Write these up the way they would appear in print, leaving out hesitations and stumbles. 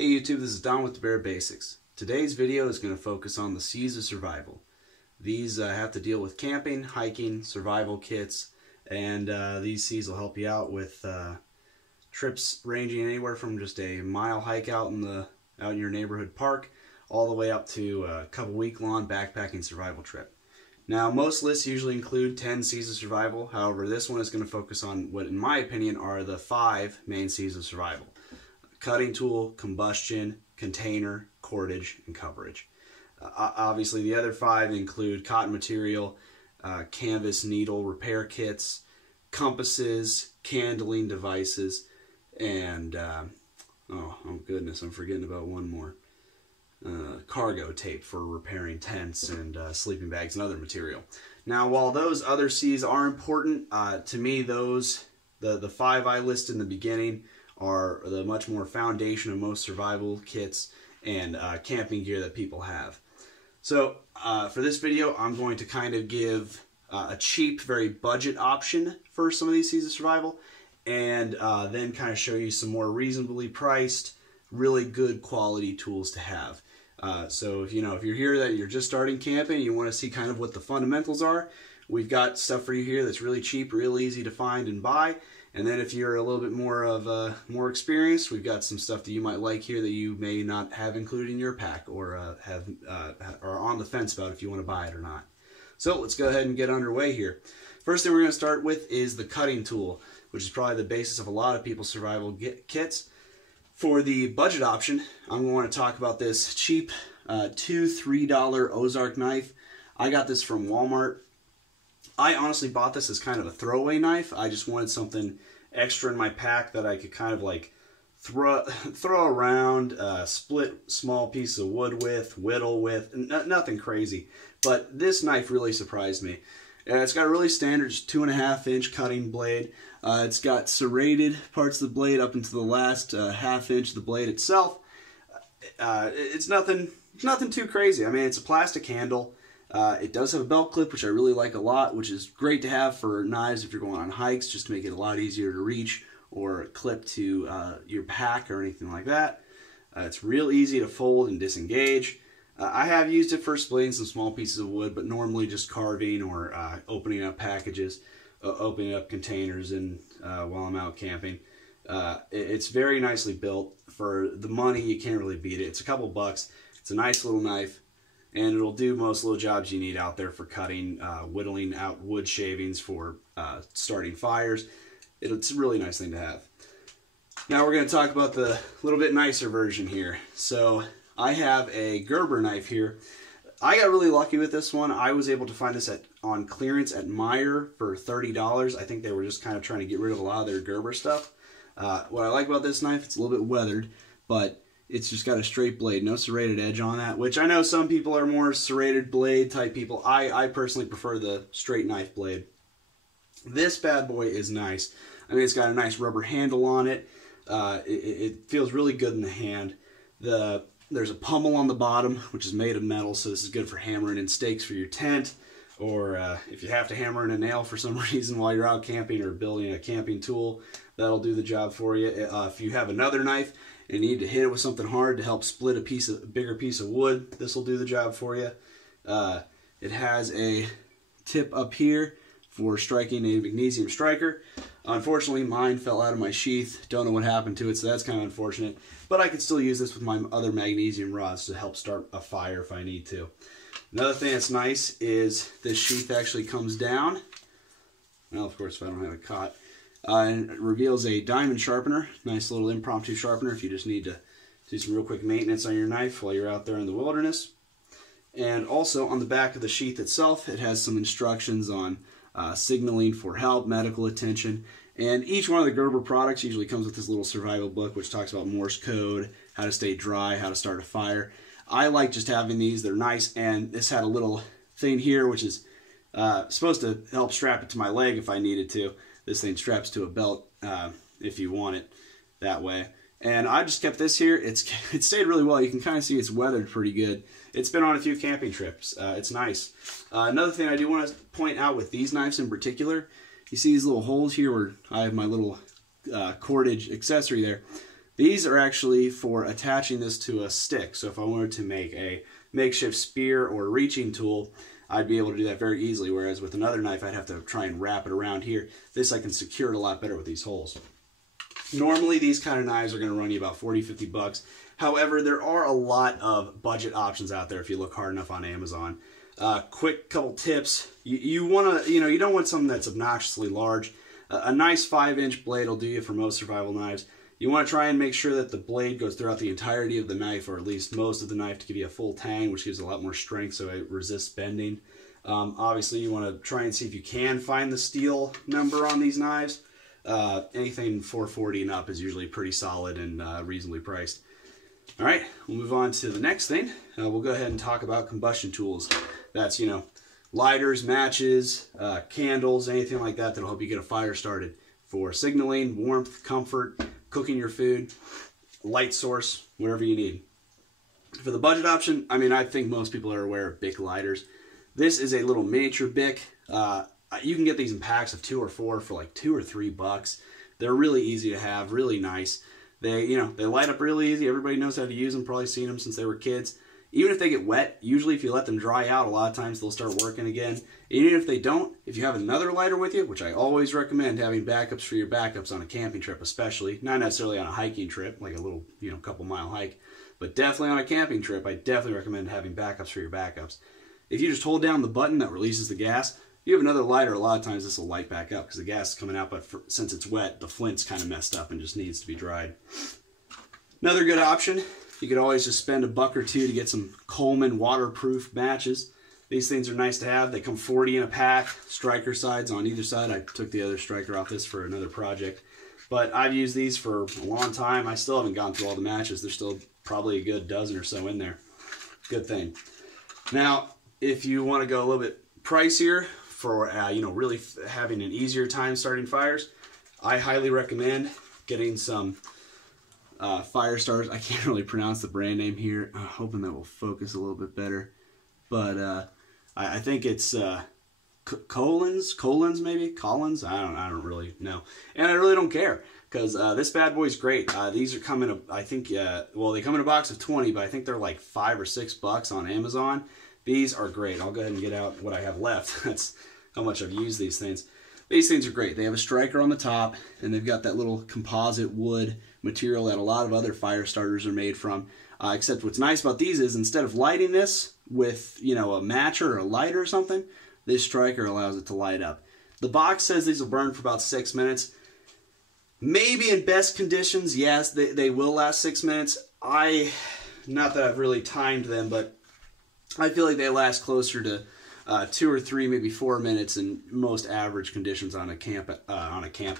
Hey YouTube, this is Don with the Bare Basics. Today's video is going to focus on the C's of survival. These have to deal with camping, hiking, survival kits, and these C's will help you out with trips ranging anywhere from just a mile hike out in your neighborhood park all the way up to a couple week-long backpacking survival trip. Now, most lists usually include 10 C's of survival. However, this one is going to focus on what, in my opinion, are the 5 main C's of survival: cutting tool, combustion, container, cordage, and coverage. Obviously, the other 5 include cotton material, canvas needle repair kits, compasses, candling devices, and oh goodness, I'm forgetting about one more. Cargo tape for repairing tents and sleeping bags and other material. Now, while those other C's are important, to me, the 5 I listed in the beginning are the much more foundation of most survival kits and camping gear that people have. So for this video, I'm going to kind of give a cheap, very budget option for some of these C's of survival, and then kind of show you some more reasonably priced, really good quality tools to have. So if you're here that you're just starting camping, you want to see kind of what the fundamentals are, we've got stuff for you here that's really cheap, real easy to find and buy. And then if you're a little bit more experienced, we've got some stuff that you might like here that you may not have included in your pack, or are on the fence about if you want to buy it or not. So let's go ahead and get underway here. First thing we're going to start with is the cutting tool, which is probably the basis of a lot of people's survival kits. For the budget option, I'm going to talk about this cheap $2-3 Ozark knife. I got this from Walmart. I honestly bought this as kind of a throwaway knife. I just wanted something extra in my pack that I could kind of like throw around, split small pieces of wood with, whittle with, nothing crazy. But this knife really surprised me. It's got a really standard 2.5-inch cutting blade. It's got serrated parts of the blade up into the last ½ inch of the blade itself. It's nothing too crazy. I mean, it's a plastic handle. It does have a belt clip, which I really like a lot, which is great to have for knives if you're going on hikes, just to make it a lot easier to reach, or clip to your pack or anything like that. It's real easy to fold and disengage. I have used it for splitting some small pieces of wood, but normally just carving or opening up packages, opening up containers while I'm out camping. It's very nicely built. For the money, you can't really beat it. It's a couple bucks. It's a nice little knife, and it'll do most little jobs you need out there for cutting, whittling out wood shavings for starting fires. It's a really nice thing to have. Now we're going to talk about the little bit nicer version here. So I have a Gerber knife here. I got really lucky with this one. I was able to find this on clearance at Meijer for $30. I think they were just kind of trying to get rid of a lot of their Gerber stuff. What I like about this knife, it's a little bit weathered, but it's just got a straight blade, no serrated edge on that, which I know some people are more serrated blade type people. I personally prefer the straight knife blade. This bad boy is nice. I mean, it's got a nice rubber handle on it. It feels really good in the hand. There's a pummel on the bottom, which is made of metal, so this is good for hammering in stakes for your tent, or if you have to hammer in a nail for some reason while you're out camping or building a camping tool, that'll do the job for you. If you have another knife and you need to hit it with something hard to help split a bigger piece of wood, this will do the job for you. It has a tip up here for striking a magnesium striker. Unfortunately, mine fell out of my sheath. Don't know what happened to it, so that's kind of unfortunate. But I could still use this with my other magnesium rods to help start a fire if I need to. Another thing that's nice is this sheath actually comes down. Well, of course, if I don't have it caught. And it reveals a diamond sharpener. Nice little impromptu sharpener if you just need to do some real quick maintenance on your knife while you're out there in the wilderness. And also on the back of the sheath itself, it has some instructions on signaling for help, medical attention, and each one of the Gerber products usually comes with this little survival book which talks about Morse code, how to stay dry, how to start a fire. I like just having these. They're nice, and this had a little thing here which is supposed to help strap it to my leg if I needed to. This thing straps to a belt if you want it that way. And I just kept this here. It stayed really well. You can kind of see it's weathered pretty good. It's been on a few camping trips. It's nice. Another thing I do want to point out with these knives in particular, you see these little holes here where I have my little cordage accessory there. These are actually for attaching this to a stick. So if I wanted to make a makeshift spear or reaching tool, I'd be able to do that very easily, whereas with another knife I'd have to try and wrap it around here. This I can secure it a lot better with these holes. Normally these kind of knives are going to run you about 40-50 bucks. However, there are a lot of budget options out there if you look hard enough on Amazon. Quick couple tips. You want to, you don't want something that's obnoxiously large. A nice 5-inch blade will do you for most survival knives. You want to try and make sure that the blade goes throughout the entirety of the knife, or at least most of the knife, to give you a full tang, which gives a lot more strength so it resists bending. Obviously, you want to try and see if you can find the steel number on these knives. Anything 440 and up is usually pretty solid and reasonably priced. All right, we'll move on to the next thing. We'll go ahead and talk about combustion tools. That's, lighters, matches, candles, anything like that that'll help you get a fire started for signaling, warmth, comfort, cooking your food, light source, whatever you need. For the budget option, I think most people are aware of Bic lighters. This is a little miniature Bic. You can get these in packs of 2 or 4 for like $2 or $3. They're really easy to have, really nice. They light up really easy. Everybody knows how to use them. Probably seen them since they were kids. Even if they get wet, usually if you let them dry out, a lot of times they'll start working again. Even if they don't, if you have another lighter with you, which I always recommend having backups for your backups on a camping trip especially, not necessarily on a hiking trip, like a little, couple mile hike, but definitely on a camping trip, I definitely recommend having backups for your backups. If you just hold down the button that releases the gas, you have another lighter, a lot of times this will light back up because the gas is coming out, but since it's wet, the flint's kind of messed up and just needs to be dried. Another good option, you could always just spend $1 or $2 to get some Coleman waterproof matches. These things are nice to have. They come 40 in a pack, striker sides on either side. I took the other striker off this for another project. But I've used these for a long time. I still haven't gone through all the matches. There's still probably a good dozen or so in there. Good thing. Now, if you want to go a little bit pricier for really having an easier time starting fires, I highly recommend getting some fire starters. I can't really pronounce the brand name here. I'm hoping that will focus a little bit better. But I think it's Collins maybe? Collins? I don't really know. And I really don't care because this bad boy's great. These are coming, I think, well, they come in a box of 20, but I think they're like $5 or $6 on Amazon. These are great. I'll go ahead and get out what I have left. That's how much I've used these things. These things are great. They have a striker on the top, and they've got that little composite wood material that a lot of other fire starters are made from. Except what's nice about these is instead of lighting this with, a match or a lighter or something, this striker allows it to light up. The box says these will burn for about 6 minutes. Maybe in best conditions, yes, they will last 6 minutes. Not that I've really timed them, but I feel like they last closer to 2 or 3, maybe 4 minutes in most average conditions on a camp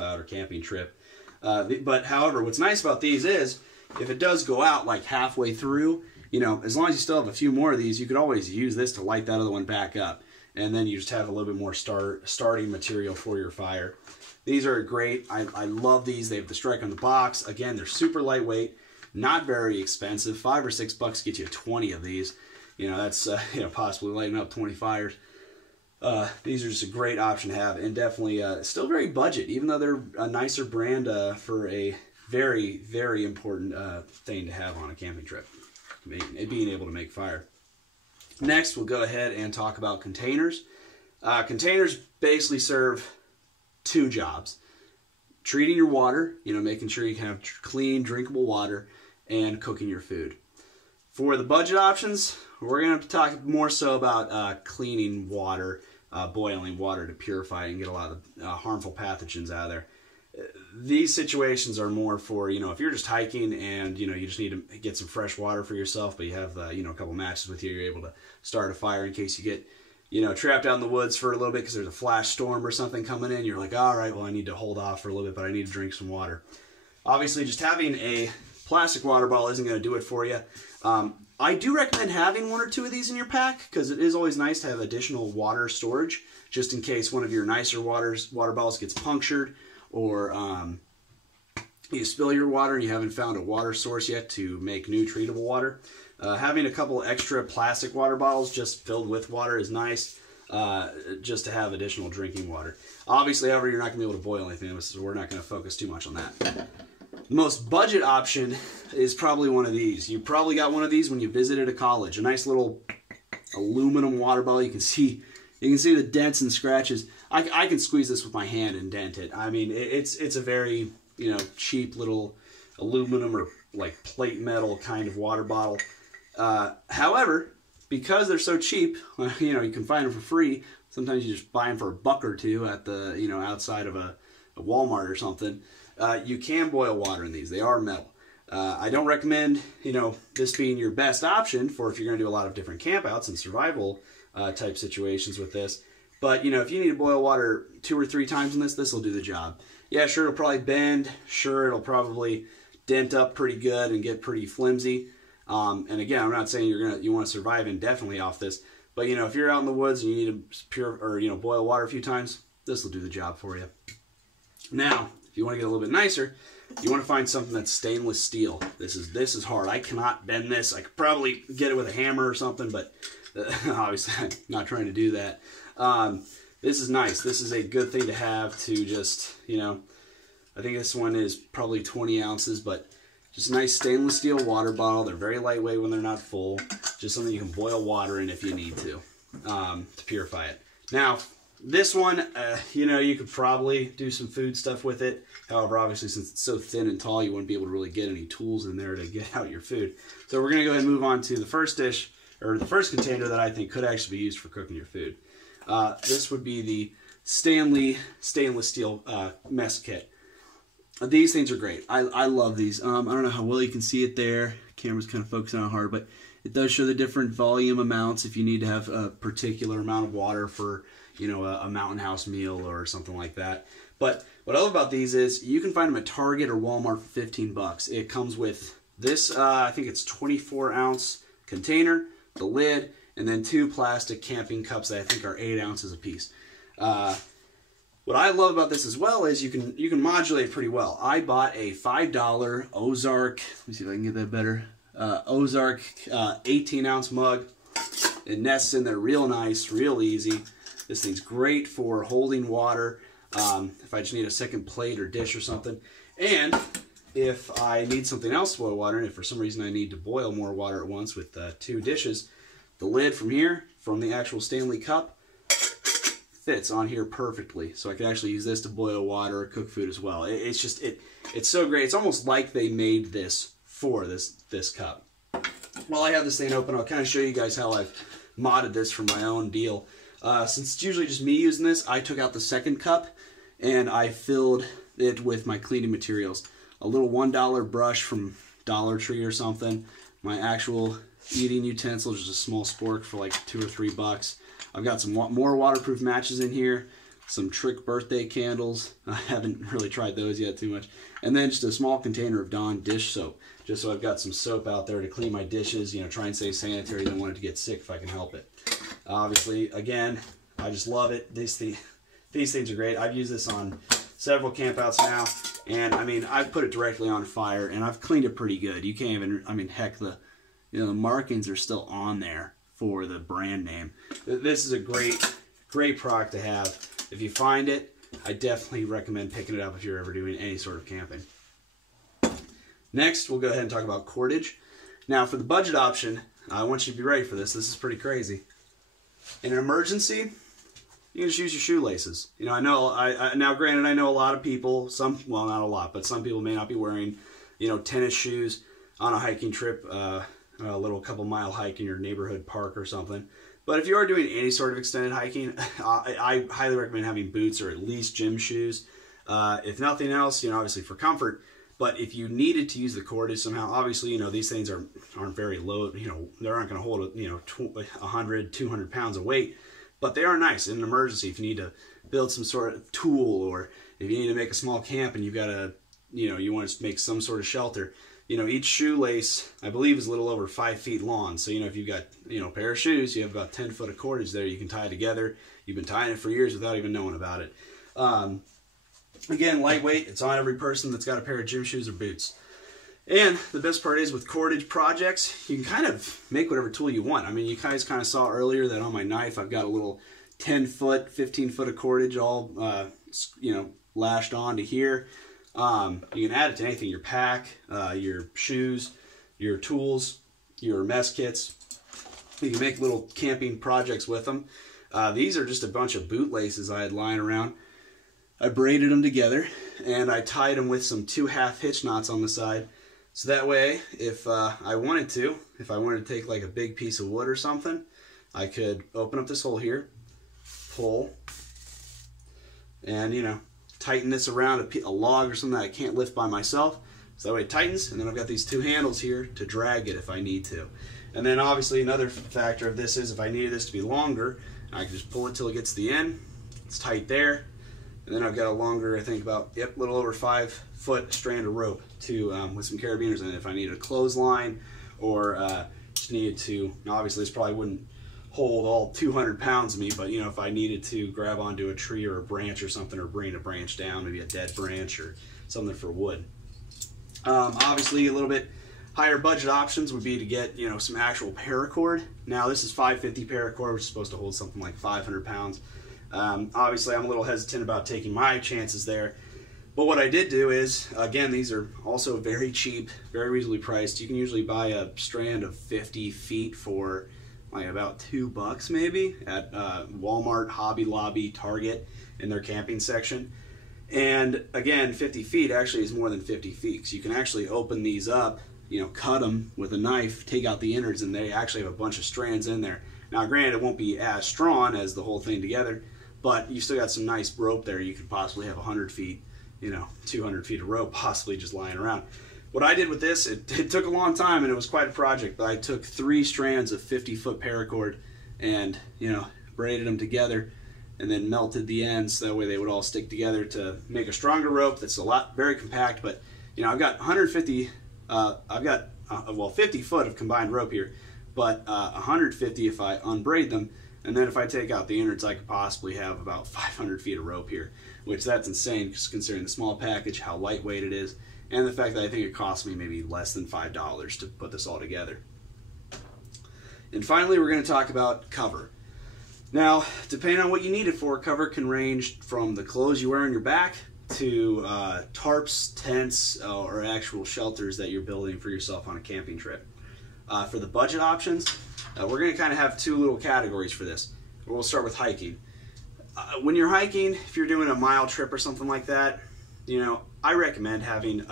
out or camping trip. But however, what's nice about these is if it does go out like halfway through, as long as you still have a few more of these, you could always use this to light that other one back up, and then you just have a little bit more starting material for your fire. These are great. I love these. They have the strike on the box. Again, they're super lightweight, not very expensive. $5 or $6 gets you 20 of these. That's possibly lighting up 20 fires. These are just a great option to have, and definitely still very budget, even though they're a nicer brand for a very, very important thing to have on a camping trip, being able to make fire. Next, we'll go ahead and talk about containers. Containers basically serve 2 jobs: treating your water, making sure you can have clean, drinkable water, and cooking your food. For the budget options, we're going to talk more so about cleaning water, boiling water to purify it and get a lot of harmful pathogens out of there. These situations are more for, if you're just hiking and, you just need to get some fresh water for yourself, but you have, a couple matches with you, you're able to start a fire in case you get, trapped out in the woods for a little bit because there's a flash storm or something coming in. You're like, all right, well, I need to hold off for a little bit, but I need to drink some water. Obviously, just having a plastic water bottle isn't going to do it for you. I do recommend having 1 or 2 of these in your pack because it is always nice to have additional water storage just in case one of your nicer water bottles gets punctured, or you spill your water and you haven't found a water source yet to make new treatable water. Having a couple extra plastic water bottles just filled with water is nice, just to have additional drinking water. Obviously, however, you're not going to be able to boil anything, so we're not going to focus too much on that. The most budget option is probably one of these. You probably got one of these when you visited a college. A nice little aluminum water bottle. You can see the dents and scratches. I can squeeze this with my hand and dent it. I mean, it's a very, you know, cheap little aluminum or like plate metal kind of water bottle. However, because they're so cheap, you know, you can find them for free. Sometimes you just buy them for $1 or $2 at the, you know, outside of a Walmart or something. You can boil water in these. They are metal. I don't recommend, you know, this being your best option for if you're going to do a lot of different campouts and survival type situations with this. But, you know, if you need to boil water 2 or 3 times in this will do the job. Yeah, sure, it'll probably bend. Sure, it'll probably dent up pretty good and get pretty flimsy. And again, I'm not saying you want to survive indefinitely off this. But, you know, if you're out in the woods and you need to boil water a few times, this will do the job for you. Now, if you want to get a little bit nicer, you want to find something that's stainless steel. This is hard. I cannot bend this. I could probably get it with a hammer or something, but obviously I'm not trying to do that. This is nice. This is a good thing to have to just, you know, I think this one is probably 20 ounces, but just a nice stainless steel water bottle. They're very lightweight when they're not full. Just something you can boil water in if you need to purify it. Now, this one, you know, you could probably do some food stuff with it. However, obviously, since it's so thin and tall, you wouldn't be able to really get any tools in there to get out your food. So we're going to go ahead and move on to the first dish, or the first container that I think could actually be used for cooking your food. This would be the stainless steel mess kit. These things are great. I love these. I don't know how well you can see it there. Camera's kind of focusing on it hard, but it does show the different volume amounts if you need to have a particular amount of water for, you know, a mountain house meal or something like that. But what I love about these is you can find them at Target or Walmart for $15. It comes with this, I think it's 24-ounce container, the lid, and then 2 plastic camping cups that I think are 8 ounces apiece. What I love about this as well is you can modulate pretty well. I bought a $5 Ozark, let me see if I can get that better, Ozark 18-ounce mug. It nests in there real nice, real easy. This thing's great for holding water if I just need a second plate or dish or something. And if I need something else to boil water, and if for some reason I need to boil more water at once with 2 dishes, the lid from here, from the actual Stanley cup, fits on here perfectly. So I can actually use this to boil water or cook food as well. It's so great. It's almost like they made this for this cup. While I have this thing open, I'll kind of show you guys how I've modded this for my own deal. Since it's usually just me using this, I took out the second cup and I filled it with my cleaning materials. A little $1 brush from Dollar Tree or something. My actual eating utensils, just a small spork for like $2 or $3. I've got some more waterproof matches in here. Some Trick birthday candles. I haven't really tried those yet too much. And then just a small container of Dawn dish soap. Just so I've got some soap out there to clean my dishes. You know, try and stay sanitary. Don't want it to get sick if I can help it. Obviously, again, I just love it. These things are great. I've used this on several campouts now. And, I mean, I've put it directly on fire. And I've cleaned it pretty good. You can't even, I mean, heck, the markings are still on there for the brand name. This is a great product to have. If you find it, I definitely recommend picking it up if you're ever doing any sort of camping. Next, we'll go ahead and talk about cordage. Now, for the budget option, I want you to be ready for this. This is pretty crazy. In an emergency, you can just use your shoelaces. You know, now granted, I know a lot of people, well, not a lot, but some people may not be wearing, you know, tennis shoes on a hiking trip, a little couple-mile hike in your neighborhood park or something. But if you are doing any sort of extended hiking, I highly recommend having boots or at least gym shoes. If nothing else, you know, obviously for comfort. But if you needed to use the cordage somehow, obviously, you know, these things aren't very low. You know, they aren't going to hold, you know, 100, 200 pounds of weight. But they are nice in an emergency if you need to build some sort of tool, or if you need to make a small camp and you've got to, you know, you want to make some sort of shelter. You know, each shoelace, I believe, is a little over 5 feet long. So, you know, if you've got, you know, a pair of shoes, you have about 10 foot of cordage there you can tie together. You've been tying it for years without even knowing about it. Again, lightweight. It's on every person that's got a pair of gym shoes or boots. And the best part is with cordage projects, you can kind of make whatever tool you want. I mean, you guys kind of saw earlier that on my knife, I've got a little 10 foot, 15 foot of cordage all, you know, lashed onto here. You can add it to anything, your pack, your shoes, your tools, your mess kits. You can make little camping projects with them. These are just a bunch of bootlaces I had lying around. I braided them together and I tied them with some 2 half hitch knots on the side. So that way, if I wanted to take like a big piece of wood or something, I could open up this hole here, pull, and tighten this around a log or something that I can't lift by myself. So that way it tightens, and then I've got these 2 handles here to drag it if I need to. And then obviously another factor of this is if I needed this to be longer, I can just pull it till it gets to the end. It's tight there. And then I've got a longer, I think about, a little over 5 foot strand of rope to with some carabiners in it if I needed a clothesline or just needed to. Now obviously this probably wouldn't hold all 200 pounds of me, but if I needed to grab onto a tree or a branch or something, or bring a branch down, maybe a dead branch or something for wood. Obviously a little bit higher budget options would be to get some actual paracord. Now this is 550 paracord, which is supposed to hold something like 500 pounds. Obviously I'm a little hesitant about taking my chances there, but what I did do is, again, these are also very cheap, very reasonably priced. You can usually buy a strand of 50 feet for like about $2 maybe at Walmart, Hobby Lobby, Target in their camping section. And again, 50 feet actually is more than 50 feet. So you can actually open these up, cut them with a knife, take out the innards, and they actually have a bunch of strands in there. Now granted, it won't be as strong as the whole thing together, but you still got some nice rope there. You could possibly have 100 feet, 200 feet of rope possibly just lying around. What I did with this, it took a long time and it was quite a project, but I took 3 strands of 50-foot paracord and, braided them together and then melted the ends so that way they would all stick together to make a stronger rope that's very compact. But, I've got 50 foot of combined rope here, but 150 if I unbraid them. And then if I take out the innards, I could possibly have about 500 feet of rope here, which that's insane considering the small package, how lightweight it is, and the fact that I think it cost me maybe less than $5 to put this all together. And finally, we're going to talk about cover. Now, depending on what you need it for, cover can range from the clothes you wear on your back to tarps, tents, or actual shelters that you're building for yourself on a camping trip. For the budget options, we're going to kind of have 2 little categories for this. We'll start with hiking. When you're hiking, if you're doing a mile trip or something like that, I recommend having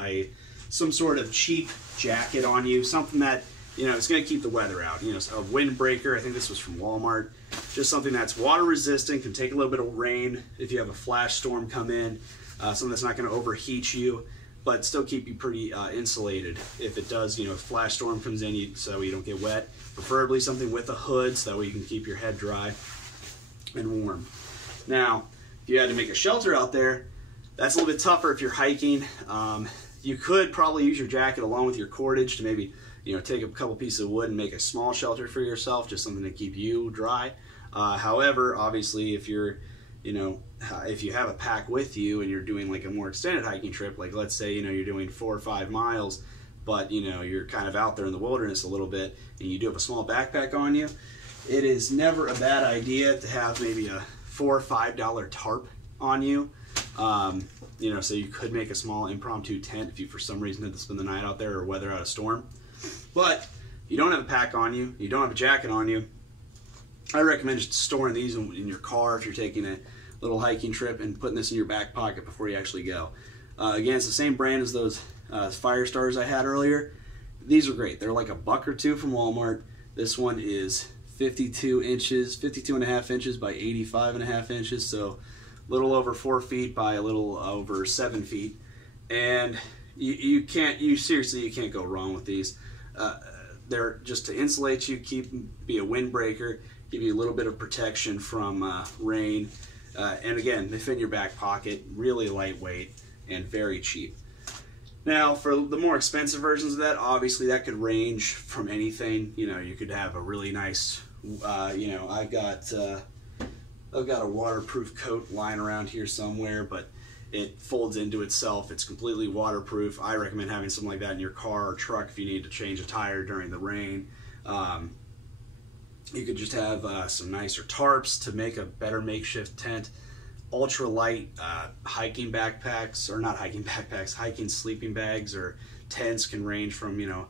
some sort of cheap jacket on you, something that it's going to keep the weather out. A windbreaker. I think this was from Walmart. Just something that's water resistant, can take a little bit of rain if you have a flash storm come in. Something that's not going to overheat you, but still keep you pretty insulated if it does. A flash storm comes in, so you don't get wet. Preferably something with a hood, so that way you can keep your head dry and warm. Now, if you had to make a shelter out there, that's a little bit tougher if you're hiking. You could probably use your jacket along with your cordage to maybe take a couple pieces of wood and make a small shelter for yourself, just something to keep you dry. However, obviously, if you're if you have a pack with you and you're doing like a more extended hiking trip, like let's say you're doing 4 or 5 miles, but you're kind of out there in the wilderness a little bit, and you do have a small backpack on you, it is never a bad idea to have maybe a $4 or $5 tarp on you. So you could make a small impromptu tent if you for some reason had to spend the night out there or weather out a storm. But if you don't have a pack on you, you don't have a jacket on you, I recommend just storing these in your car if you're taking a little hiking trip and putting this in your back pocket before you actually go. Again, it's the same brand as those Fire Stars I had earlier. These are great. They're like $1 or $2 from Walmart. This one is 52 and a half inches by 85 and a half inches, so a little over 4 feet by a little over 7 feet. And you seriously can't go wrong with these. They're just to insulate you, be a windbreaker, give you a little bit of protection from rain. And again, they fit in your back pocket, really lightweight and very cheap. Now, for the more expensive versions of that, obviously that could range from anything. You could have a really nice, I've got a waterproof coat lying around here somewhere, but it folds into itself. It's completely waterproof. I recommend having something like that in your car or truck if you need to change a tire during the rain. You could just have some nicer tarps to make a better makeshift tent. ultralight hiking backpacks, or not hiking backpacks, hiking sleeping bags or tents can range from, $100,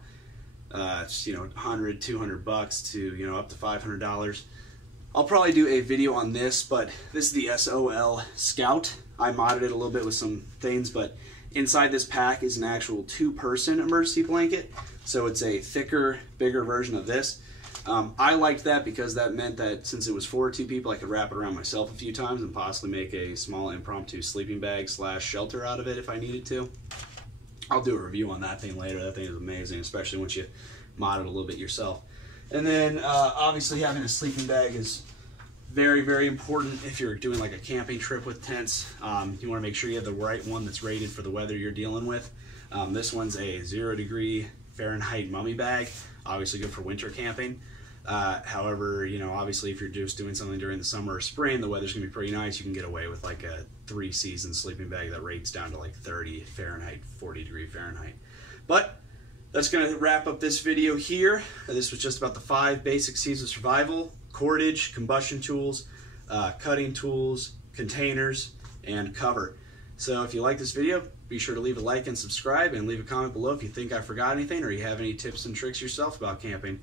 $200 to, up to $500. I'll probably do a video on this, but this is the SOL Scout. I modded it a little bit with some things, but inside this pack is an actual 2-person emergency blanket. So it's a thicker, bigger version of this. I liked that because that meant that since it was for 2 people, I could wrap it around myself a few times and possibly make a small impromptu sleeping bag / shelter out of it if I needed to. I'll do a review on that thing later. That thing is amazing, especially once you mod it a little bit yourself. And then obviously having a sleeping bag is very, very important if you're doing like a camping trip with tents. You want to make sure you have the right one that's rated for the weather you're dealing with. This one's a 0° Fahrenheit mummy bag, obviously good for winter camping. However, obviously if you're just doing something during the summer or spring, the weather's gonna be pretty nice. You can get away with like a 3-season sleeping bag that rates down to like 30 Fahrenheit, 40° Fahrenheit. But that's gonna wrap up this video here. This was just about the 5 basic C's of survival: cordage, combustion tools, cutting tools, containers, and cover. So if you like this video, be sure to leave a like and subscribe, and leave a comment below if you think I forgot anything or you have any tips and tricks yourself about camping.